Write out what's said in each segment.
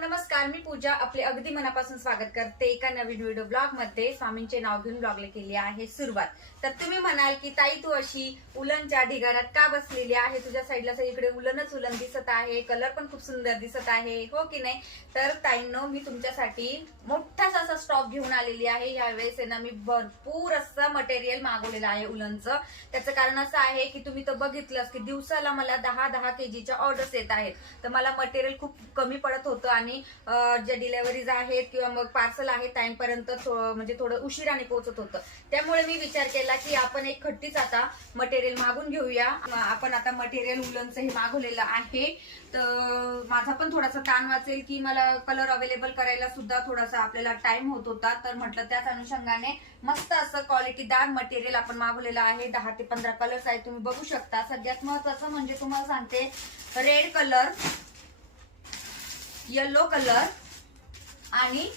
नमस्कार, मी पूजा आपले अगदी मनापासून स्वागत करते एका नवीन व्हिडिओ ब्लॉग मध्ये. स्वामींचे नाव घेऊन ब्लॉगला केली आहे सुरुवात. तर तुम्ही म्हणाल की ताई तू अशी उलनच्या ढिगाऱ्यात का बसलेली आहे? तुझ्या साईडला सगळीकडे उलनच उलन दिसत आहे, कलर पण खूप सुंदर दिसत आहे, हो की नाही? तर ताईंनो, मी तुमच्यासाठी मोठाच असा स्टॉक घेऊन आलेली आहे. यावेळेस ना मी भरपूर असं मटेरियल मागवलेलं आहे उलनचं. त्याचं कारण असं आहे की तुम्ही तर बघितलंच की दिवसाला मला 10-10 kgच्या ऑर्डर्स येत आहेत. तर मला मटेरियल खूप कमी पडत होतं आणि ज्या डिलेव्हरीज आहेत किंवा मग पार्सल आहे टाइम पर्यंत म्हणजे थोडं उशिराने पोहोचत होतं. त्यामुळे मी विचार केला की आपण एक खट्टीच आता मटेरियल मागून घेऊया. आपण आता मटेरियल उलनचं हे मागवलेलं आहे. तर माझा पण थोडासा ताण वाचेल की मला कलर अवेलेबल करायला सुद्धा थोडासा आपल्याला टाइम होत होता. तर म्हटलं त्याच अनुषंगाने मस्त असं क्वालिटीदार मटेरियल आपण मागवलेलं आहे. 10 ते 15 कलर्स आहेत, तुम्ही बघू शकता. सगळ्यात महत्वाचं म्हणजे तुम्हाला सांगते, रेड कलर, येलो कलर आणि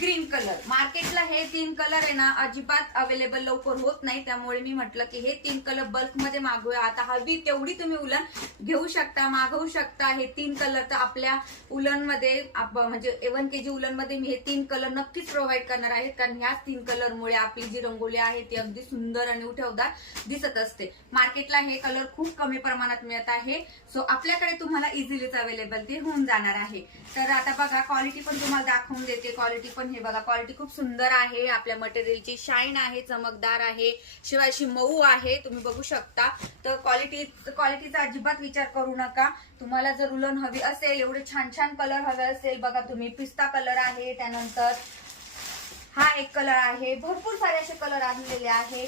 ग्रीन कलर. मार्केटला हे 3 कलर आहे ना अजिबात अवेलेबल लवकर होत नाही. त्यामुळे मी म्हटलं की हे 3 कलर बल्क मध्ये मागवूया. आता हवी तेवढी तुम्ही उलन घेऊ शकता, मागवू शकता. हे 3 कलर तर आपल्या उलन मध्ये म्हणजे 1 kg उलन मध्ये मी हे 3 कलर नक्कीच प्रोव्हाइड करणार आहे. कारण ह्याच 3 कलर मुळे आपली जी रंगोली आहे ती अगदी सुंदर आणि उठवदार दिसत असते. मार्केटला हे कलर खूप कमी प्रमाणात मिळत आहे. सो आपल्याकडे तुम्हाला इझिलीच अवेलेबल ते होऊन जाणार आहे. तर आता बघा, क्वालिटी पण तुम्हाला दाखवून देते. क्वालिटी पण हे बघा, क्वालिटी खूप सुंदर आहे. आपल्या मटेरियलची शाईन आहे, चमकदार आहे, शिवाय अशी मऊ आहे, तुम्ही बघू शकता. तर क्वालिटीचा अजिबात विचार करू नका. तुम्हाला जर उलन हवी असेल, एवढे छान छान कलर हवे असेल, बघा तुम्ही, पिस्ता कलर आहे, त्यानंतर हा एक कलर आहे, भरपूर सारे असे कलर आणलेले आहे.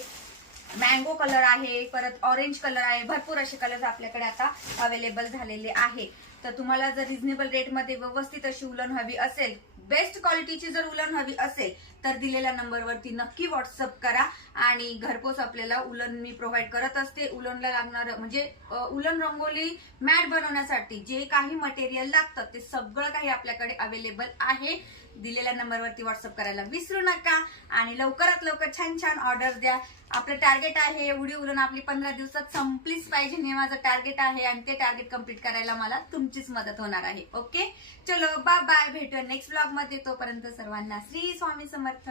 मँगो कलर आहे, परत ऑरेंज कलर आहे, भरपूर असे कलर आपल्याकडे आता अवेलेबल झालेले आहे. तर तुम्हाला जर रिझनेबल रेटमध्ये व्यवस्थित अशी उलन हवी असेल, बेस्ट क्वालिटीची जर उलन हवी असेल, तर दिलेल्या नंबरवरती नक्की व्हॉट्सअप करा. आणि घरपोच आपल्याला उलन मी प्रोव्हाइड करत असते. उलनला लागणार म्हणजे उलन रंगोली मॅट बनवण्यासाठी जे काही मटेरियल लागतं ते सगळं काही आपल्याकडे अवेलेबल आहे. दिलेल्या नंबरवरती व्हॉट्सअप करायला विसरू नका आणि लवकरात लवकर छान छान ऑर्डर द्या. आपलं टार्गेट आहे एवढी उलन आपली 15 दिवसात संपलीच पाहिजे, हे माझं टार्गेट आहे आणि ते टार्गेट कम्प्लीट करायला मला तुमचीच मदत होणार आहे. ओके, चलो बाय बाय, भेटूया नेक्स्ट ब्लॉग मध्ये. तोपर्यंत सर्वांना श्री स्वामी समर्थ.